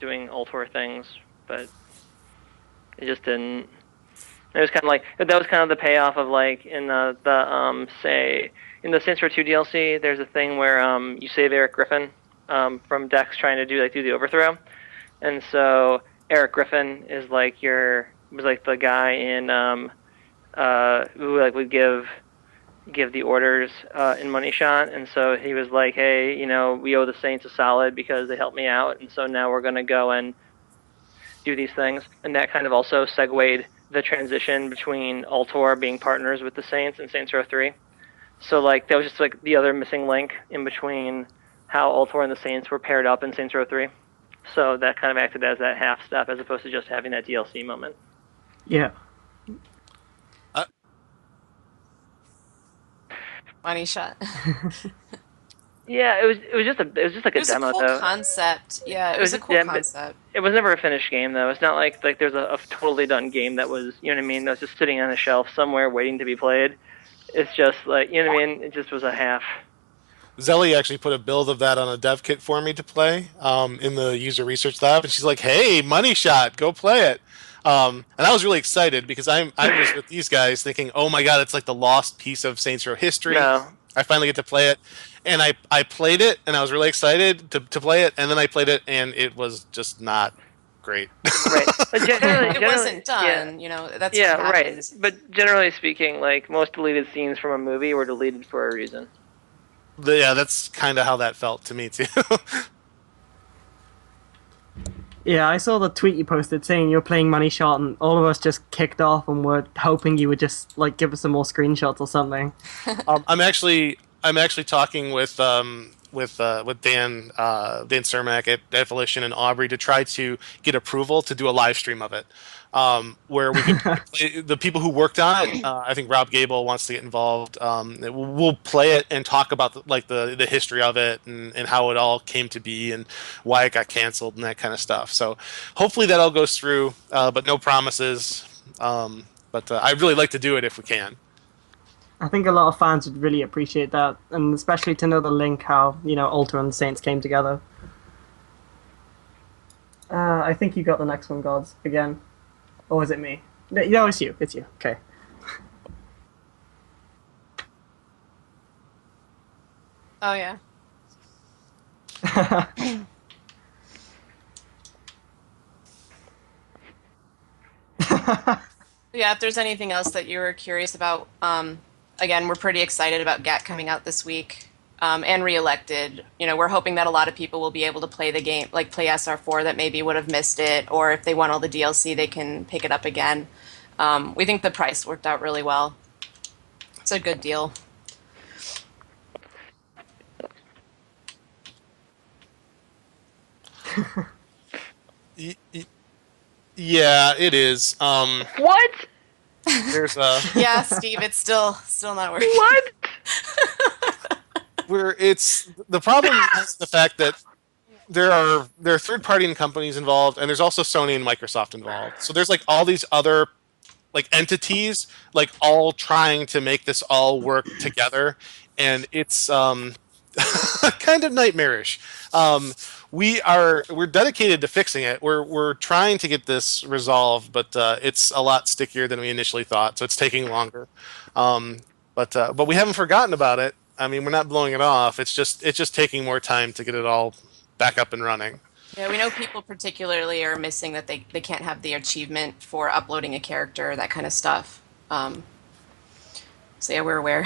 doing Altor things, but it just didn't. It was kind of like that was kind of the payoff of like in say in the Saints Row 2 DLC. There's a thing where you save Eric Griffin from Dex trying to do the overthrow, and so Eric Griffin is like was like the guy in who like would give the orders in Money Shot, and so he was like, hey, we owe the Saints a solid because they helped me out, and so now we're gonna go and do these things, and that kind of also segued the transition between Altor being partners with the Saints and Saints Row 3. So like that was just like the other missing link in between how Altor and the Saints were paired up in Saints Row 3. So that kind of acted as that half step as opposed to just having that DLC moment. Yeah. Money Shot. Yeah, it was just like It a was demo a cool though. concept. Yeah, it was a cool concept. It was never a finished game though. It's not like there's a totally done game that was, you know what I mean, that was just sitting on a shelf somewhere waiting to be played. It's just like, you know what I mean, it just was a half. Zelly actually put a build of that on a dev kit for me to play in the user research lab, and she's like, "Hey, Money Shot, go play it." And I was really excited because I was with these guys thinking, "Oh my God, it's like the lost piece of Saints Row history." No. I finally get to play it, and I played it, and I was really excited to play it, and then I played it, and it was just not great. Right. But generally, It wasn't done, that's what happens. Right. But generally speaking, like most deleted scenes from a movie were deleted for a reason. Yeah, that's kind of how that felt to me too. Yeah, I saw the tweet you posted saying you were playing Money Shot, and all of us just kicked off and were hoping you would just like give us some more screenshots or something. I'm actually talking with Dan Cermak at Volition and Aubrey to try to get approval to do a live stream of it, where we can play, the people who worked on it. I think Rob Gable wants to get involved. We'll play it and talk about the history of it and how it all came to be and why it got canceled and that kind of stuff. So hopefully that all goes through, but no promises. But I'd really like to do it if we can. I think a lot of fans would really appreciate that, and especially to know the link how Alter and the Saints came together. I think you got the next one, Gods, again. Or is it me? No, it's you. It's you. Okay. Oh yeah. Yeah, if there's anything else that you were curious about, again, we're pretty excited about GAT coming out this week, and Reelected. You know, we're hoping that a lot of people will be able to play the game, like play SR4 that maybe would have missed it, or if they want all the DLC, they can pick it up again. We think the price worked out really well. It's a good deal. Yeah, it is. What? There's a Yeah, Steve, it's still not working. What? where it's the problem is the fact that there are third party companies involved, and there's also Sony and Microsoft involved. So there's like all these other like entities like all trying to make this all work together, and it's kind of nightmarish. We're dedicated to fixing it. We're trying to get this resolved, but it's a lot stickier than we initially thought, so it's taking longer. But we haven't forgotten about it. I mean, we're not blowing it off. It's just taking more time to get it all back up and running. Yeah, we know people particularly are missing that they can't have the achievement for uploading a character, that kind of stuff. So yeah, we're aware.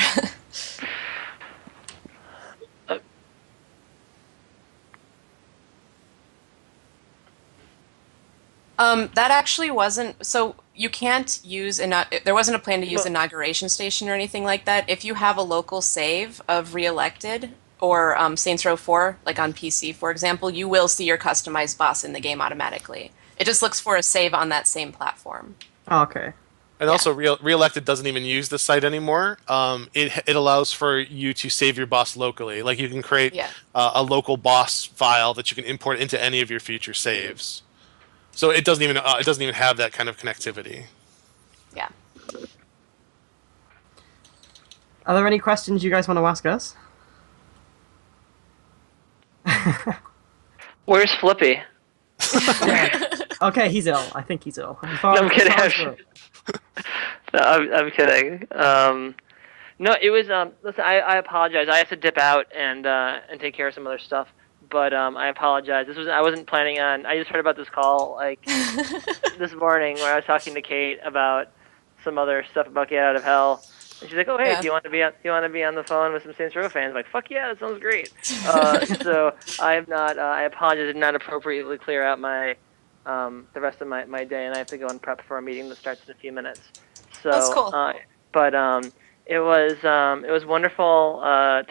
That actually wasn't, so you can't use, there wasn't a plan to use Inauguration Station or anything like that. If you have a local save of Reelected or Saints Row 4, like on PC, for example, you will see your customized boss in the game automatically. It just looks for a save on that same platform. Oh, okay. And also, Reelected doesn't even use the site anymore. It allows for you to save your boss locally. Like you can create a local boss file that you can import into any of your future saves. So it doesn't even have that kind of connectivity. Yeah. Are there any questions you guys want to ask us? Where's Flippy? Okay, he's ill. I think he's ill. No, I'm kidding. No, I'm kidding. No, it was. Listen, I apologize. I have to dip out and take care of some other stuff. But I apologize. I wasn't planning on. I just heard about this call like this morning where I was talking to Kate about some other stuff about Get Out of Hell, and she's like, "Oh, hey, do you want to be on the phone with some Saints Row fans?" I'm like, "Fuck yeah, that sounds great." So I have not. I apologize. I did not appropriately clear out my the rest of my day, and I have to go and prep for a meeting that starts in a few minutes. So, that's cool. But it was wonderful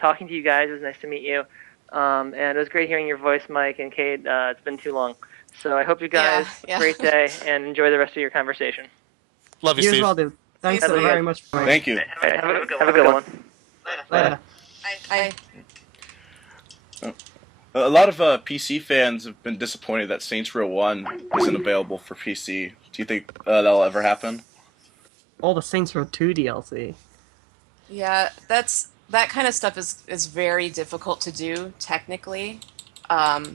talking to you guys. It was nice to meet you. And it was great hearing your voice, Mike and Kate. It's been too long. So I hope you guys have a great day and enjoy the rest of your conversation. Love you, You Steve. as well, dude. Thanks so very much. Thank you. Right, have a good one. Later. A lot of PC fans have been disappointed that Saints Row 1 isn't available for PC. Do you think that'll ever happen? All the Saints Row 2 DLC. Yeah, that kind of stuff is very difficult to do technically.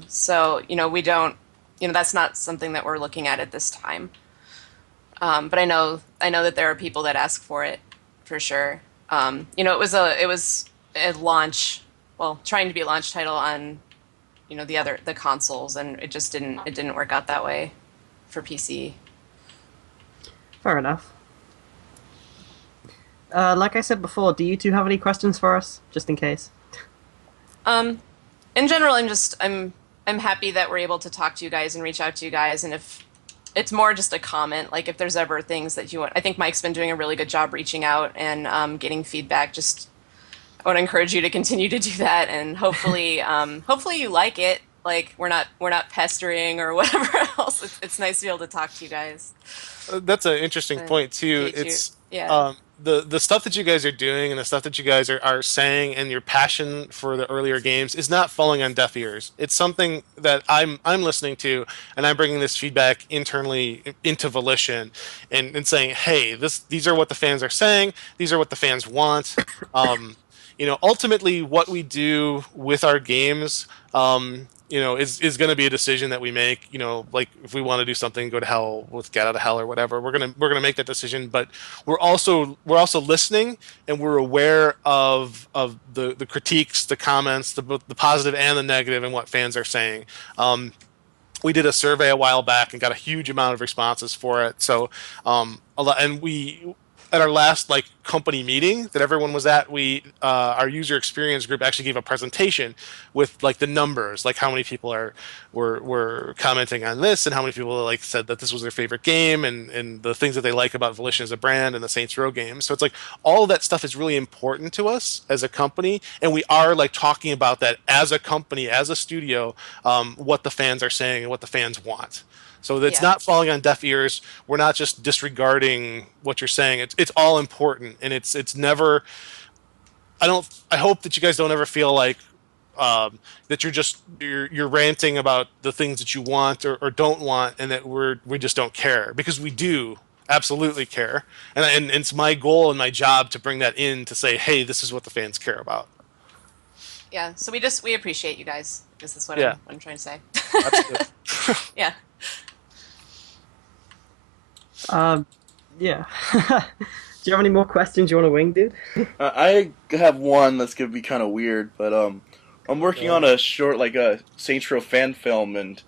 So, we don't, that's not something that we're looking at this time. But I know that there are people that ask for it for sure. It was a launch, well, trying to be a launch title on, the consoles, and it didn't work out that way for PC. Fair enough. Like I said before, do you two have any questions for us, just in case? In general, I'm happy that we're able to talk to you guys and reach out to you guys, and if it's more just a comment, like if there's ever things that you want, I think Mike's been doing a really good job reaching out and getting feedback. Just I want to encourage you to continue to do that, and hopefully you like it. Like we're not pestering or whatever else. It's nice to be able to talk to you guys. That's an interesting point too. It's the stuff that you guys are doing and the stuff that you guys are saying and your passion for the earlier games is not falling on deaf ears. It's something that I'm listening to, and I'm bringing this feedback internally into Volition and saying, hey, these are what the fans are saying. These are what the fans want. ultimately what we do with our games, is going to be a decision that we make. Like if we want to do something, go to hell with Get Out of Hell or whatever, we're gonna make that decision. But we're also listening, and we're aware of the critiques, the comments, both the positive and the negative, and what fans are saying. We did a survey a while back and got a huge amount of responses for it. So, a lot, and we at our last like company meeting that everyone was at, our user experience group actually gave a presentation with like the numbers, like how many people were commenting on this, and how many people like said that this was their favorite game, and the things that they like about Volition as a brand and the Saints Row games. So it's like all of that stuff is really important to us as a company, and we are like talking about that as a company, as a studio, what the fans are saying and what the fans want. So it's Yeah. not falling on deaf ears. We're not just disregarding what you're saying. It's all important, and it's never. I hope that you guys don't ever feel like that you're ranting about the things that you want or don't want, and that we just don't care, because we do absolutely care, and it's my goal and my job to bring that in to say, hey, this is what the fans care about. Yeah. So we appreciate you guys. This is what Yeah. I'm trying to say. Absolutely. Yeah. Yeah. Do you have any more questions you want to wing, dude? I have one that's gonna be kind of weird, but I'm working on a short, like a Saints Row fan film, and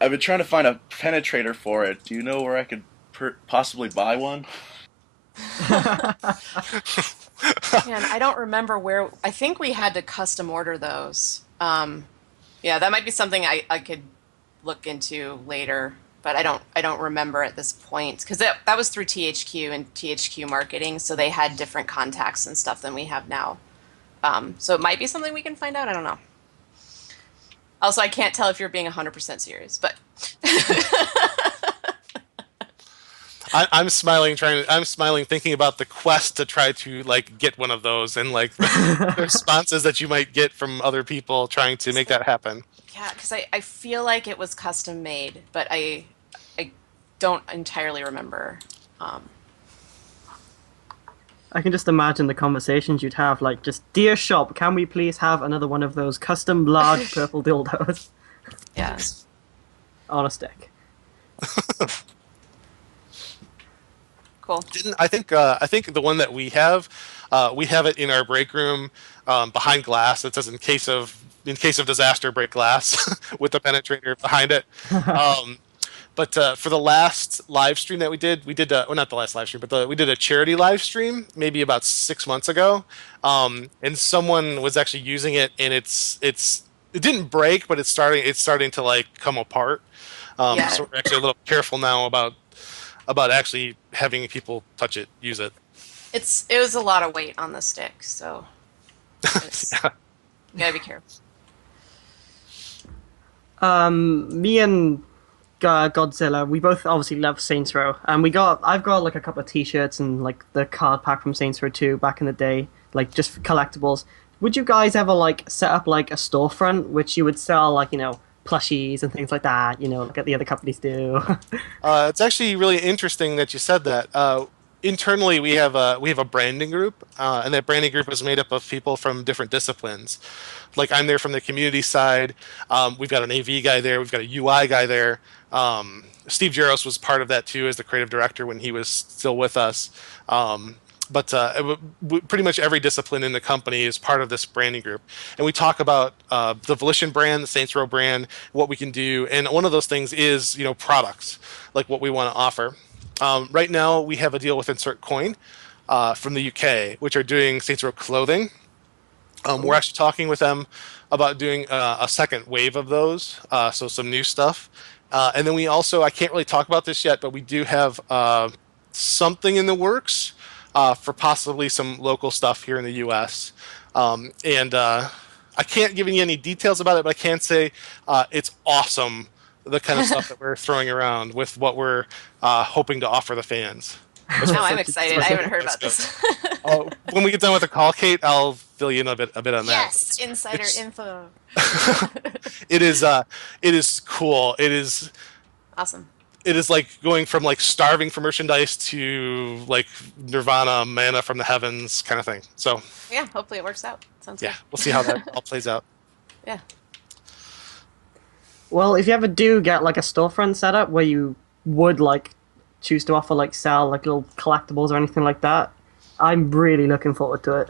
I've been trying to find a penetrator for it. Do you know where I could possibly buy one? Man, I don't remember where. I think we had to custom order those. Yeah, that might be something I could look into later, but I don't remember at this point, because that was through THQ and THQ marketing, so they had different contacts and stuff than we have now. So it might be something we can find out. I don't know. Also, I can't tell if you're being 100% serious, but I'm smiling, thinking about the quest to try to like get one of those, and like the responses that you might get from other people trying to make that happen. yeah, because I feel like it was custom made, but I don't entirely remember. I can just imagine the conversations you'd have, like, just, dear shop, can we please have another one of those custom large purple dildos Yeah. on a stick? Cool. I think the one that we have it in our break room, behind glass. It says in case of disaster, break glass with the penetrator behind it. But for the last live stream that we did, well, not the last live stream, but we did a charity live stream maybe about 6 months ago, and someone was actually using it, and it didn't break, but it's starting to like come apart. Yeah. So we're actually a little careful now about actually having people touch it, use it. It was a lot of weight on the stick, so Yeah. you gotta be careful. Me and Godzilla, we both obviously love Saints Row, and I've got like a couple of T-shirts and like the card pack from Saints Row 2 back in the day, like just for collectibles. Would you guys ever like set up like a storefront which you would sell like plushies and things like that, like the other companies do? It's actually really interesting that you said that. Internally, we have a branding group, and that branding group is made up of people from different disciplines. Like I'm there from the community side. We've got an AV guy there. We've got a UI guy there. Steve Jaros was part of that too as the creative director when he was still with us. But pretty much every discipline in the company is part of this branding group, and we talk about the Volition brand, the Saints Row brand, what we can do, and one of those things is products, like what we want to offer. Right now, we have a deal with Insert Coin from the UK, which are doing Saints Row clothing. We're actually talking with them about doing a second wave of those, so some new stuff. And then we also, I can't really talk about this yet, but we do have something in the works for possibly some local stuff here in the U.S. And I can't give you any details about it, but I can say it's awesome, the kind of stuff that we're throwing around with what we're hoping to offer the fans. Now I'm excited. I haven't heard about this. When we get done with the call, Kate, I'll fill you in a bit on that. Yes, insider info. It is cool. It is Awesome. it is like going from like starving for merchandise to like Nirvana, manna from the heavens kind of thing. So Yeah, hopefully it works out. Sounds yeah, good. we'll see how that all plays out. Yeah. Well, if you ever do get like a storefront setup where you would like choose to offer like sell like little collectibles or anything like that, I'm really looking forward to it.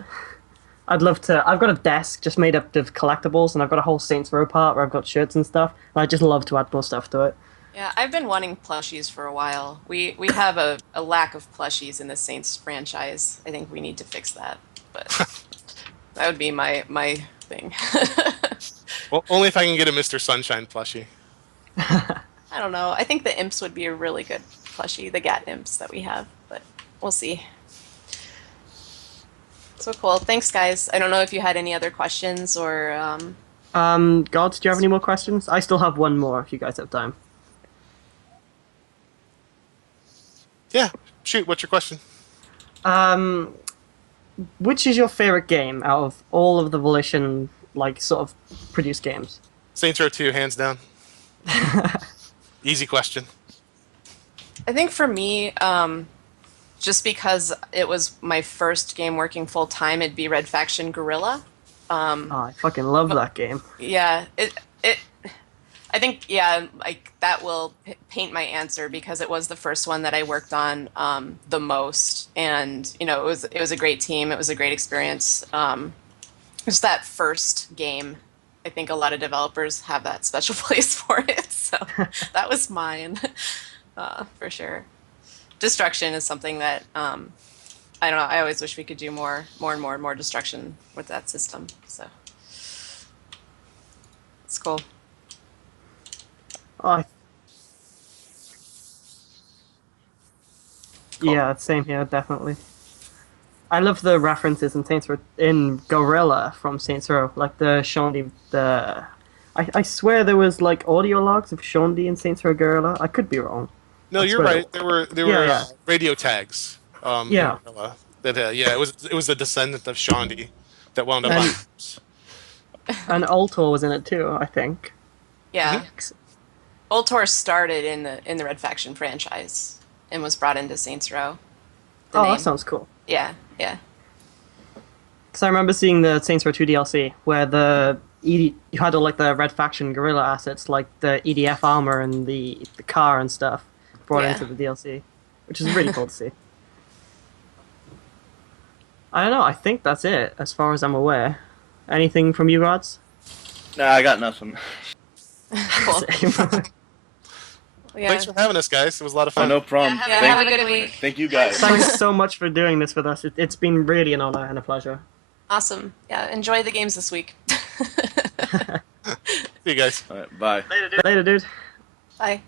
I'd love to. I've got a desk just made up of collectibles, and I've got a whole Saints Row part where I've got shirts and stuff. And I just love to add more stuff to it. Yeah, I've been wanting plushies for a while. We have a lack of plushies in the Saints franchise. I think we need to fix that. But that would be my thing. Well, only if I can get a Mr. Sunshine plushie. I don't know. I think the imps would be a really good plushie, the Gat imps that we have, but we'll see. So cool. Thanks, guys. I don't know if you had any other questions or. Gods, do you have any more questions? I still have one more if you guys have time. Yeah, shoot. What's your question? Which is your favorite game out of all of the Volition like sort of produced games? Saints Row 2, hands down. Easy question. I think for me, just because it was my first game working full time, it'd be Red Faction Guerrilla. Oh, I fucking love that game. Yeah, I think like that will paint my answer because it was the first one that I worked on the most, and you know it was a great team. It was a great experience. Just that first game, I think a lot of developers have that special place for it. So that was mine, for sure. Destruction is something that I don't know. I always wish we could do more and more destruction with that system. So it's cool. Oh, Cool. yeah, same here, definitely. I love the references in Saints Row in Gorilla from Saints Row, like the Shondi. I swear there was like audio logs of Shondi in Saints Row Gorilla. I could be wrong. No, I you're swear. right. There were Yeah. radio tags. Yeah. It was a descendant of Shondi that wound up And- on. And Ultor was in it too, I think. Yeah. Mm-hmm. Ultor started in the Red Faction franchise and was brought into Saints Row. The Oh, name. that sounds cool. Yeah. Because I remember seeing the Saints Row 2 DLC where you had all like the Red Faction Gorilla assets, like the EDF armor and the car and stuff, brought Yeah. into the DLC, which is really cool to see. I don't know. I think that's it as far as I'm aware. Anything from you, Gods? Nah, I got nothing. Cool. Same. Yeah. Thanks for having us, guys. It was a lot of Oh, fun. no problem. Yeah, thank, have a good week. thank you guys. Thanks so much for doing this with us. It's been really an honor and a pleasure. Awesome. Yeah, enjoy the games this week. See you guys. All right, bye. Later, dude. Bye.